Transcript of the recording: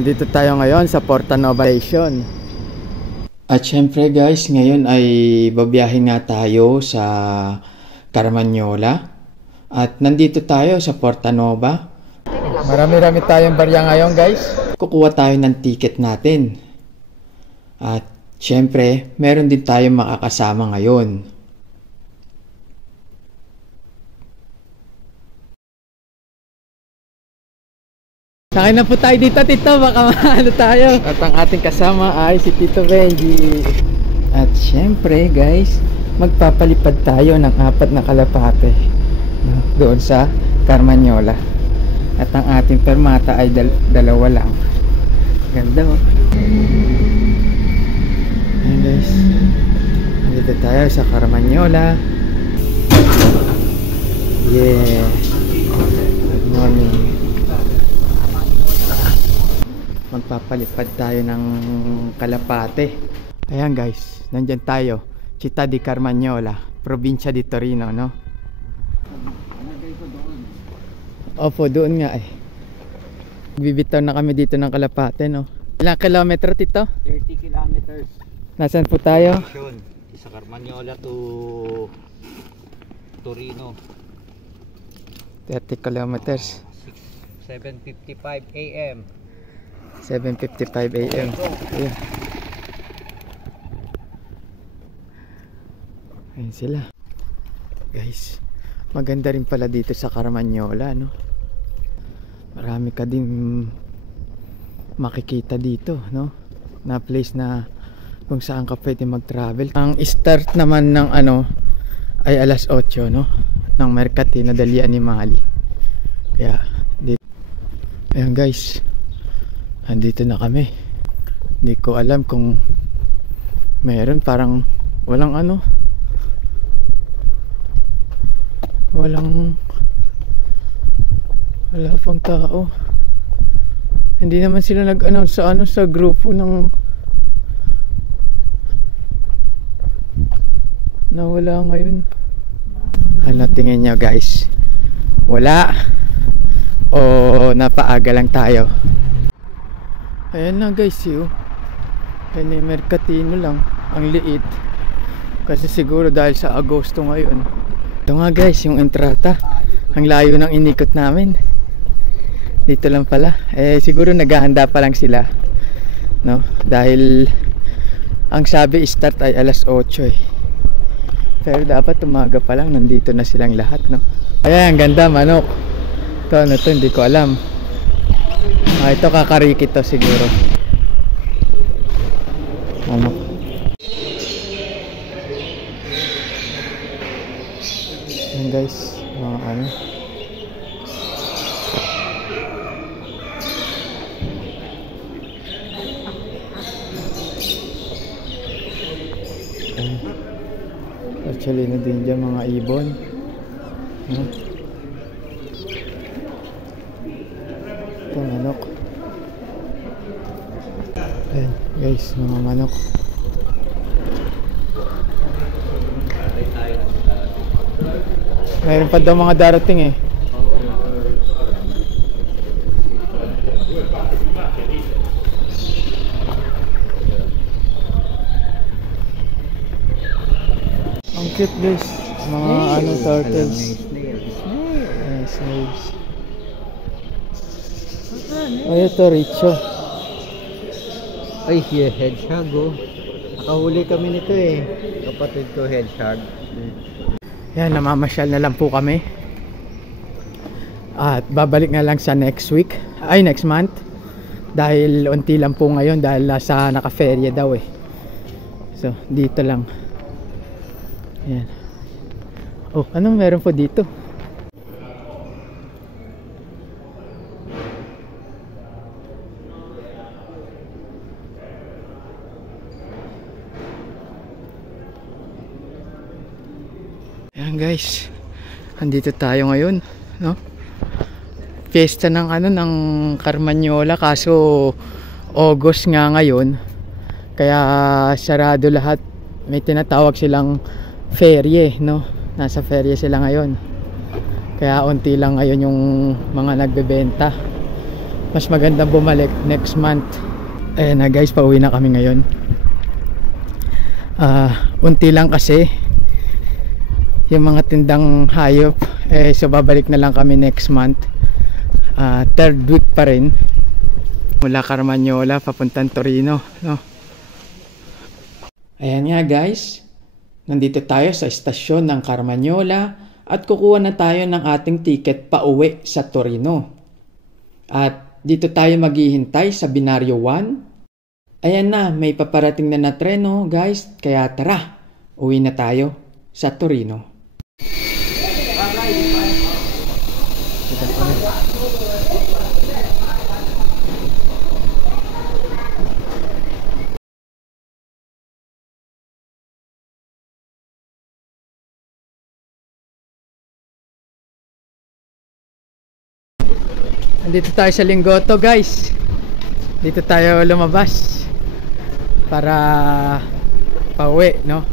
Dito tayo ngayon sa Porta Nova Station. At syempre guys, ngayon ay babiyahin nga tayo sa Carmanyola. At nandito tayo sa Porta Nova. Marami-rami tayong barya ngayon guys. Kukuha tayo ng ticket natin. At syempre, meron din tayong makakasama ngayon. Sakay na po tayo dito, Tito. Baka maano tayo. At ang ating kasama ay si Tito Benji. At syempre guys, magpapalipad tayo ng 4 na kalapate doon sa Carmanyola. At ang ating permata ay dalawa lang. Ganda oh. Ayan guys, nandito tayo sa Carmanyola. Yeah. Good morning. Magpapalipad tayo ng kalapate. Ayan guys, nandyan tayo, Città di Carmanyola, probinsya di Torino, no? Opo, doon nga eh. Bibitaw na kami dito ng kalapate, no? Ilang kilometro, Tito? 30 kilometers. Nasaan po tayo? Sa Carmanyola to Torino. 30 kilometers. 7:55 AM. 7:55 AM. Ayan. Ayan sila. Guys, maganda rin pala dito sa Carmanyola, no? Marami ka din makikita dito, no? Na place na kung saan ka pwede mag-travel. Ang start naman ng ano ay alas 8, no? Ng Mercatino degli Animali. Kaya dito. Ayan guys, andito na kami. Hindi ko alam kung meron, parang walang ano, wala pang tao. Hindi naman sila nag-announce sa ano, sa grupo ng na wala ngayon. Ano tingin nyo guys? Wala o napaaga lang tayo? Ayan na guys, yun. Ayan yung Mercatino lang. Ang liit. Kasi siguro dahil sa Agosto ngayon. Ito nga guys, yung entrata. Ang layo ng inikot namin. Dito lang pala. Eh siguro naghahanda pa lang sila, no? Dahil ang sabi start ay alas 8 eh. Pero dapat umaga pa lang nandito na silang lahat, no? Ayan, ganda, manok. Ito, ano to, hindi ko alam. Ito kakarikit to siguro. Manok. Ayan guys, mga ano. Actually na din dyan mga ibon, no? Ito manok. Ayan guys, mga manok. Mayroon pa daw mga darating eh. Ang cute guys, mga ano, turtles. Snails. Ay, ito richo. Ay, yeah, hedgehog oh. Nakahuli kami nito eh. Kapatid ko hedgehog. Yan, namamasyal na lang po kami. At babalik na lang sa next week. Ay, next month. Dahil unti lang po ngayon dahil sa naka-ferya daw eh. So, dito lang. Yan. Oh, anong meron po dito? Yan guys, andito tayo ngayon, no? Fiesta ng ano, ng Carmanyola, kaso August nga ngayon, kaya sarado lahat. May tinatawag silang ferye, no? Nasa ferye sila ngayon, kaya unti lang ngayon yung mga nagbebenta. mas magandang bumalik next month. Ayan na guys, pauwi na kami ngayon. Unti lang kasi yung mga tindang hayop, so babalik na lang kami next month. Third week pa rin mula Carmagnola papuntang Torino, no? Ayan nga guys, nandito tayo sa estasyon ng Carmagnola at kukuha na tayo ng ating ticket pa uwi sa Torino. At dito tayo maghihintay sa Binario 1. Ayan na, may paparating na treno guys, kaya tara, uwi na tayo sa Torino. Nandito tayo sa Lingotto guys. Dito tayo lumabas para pauwi, no?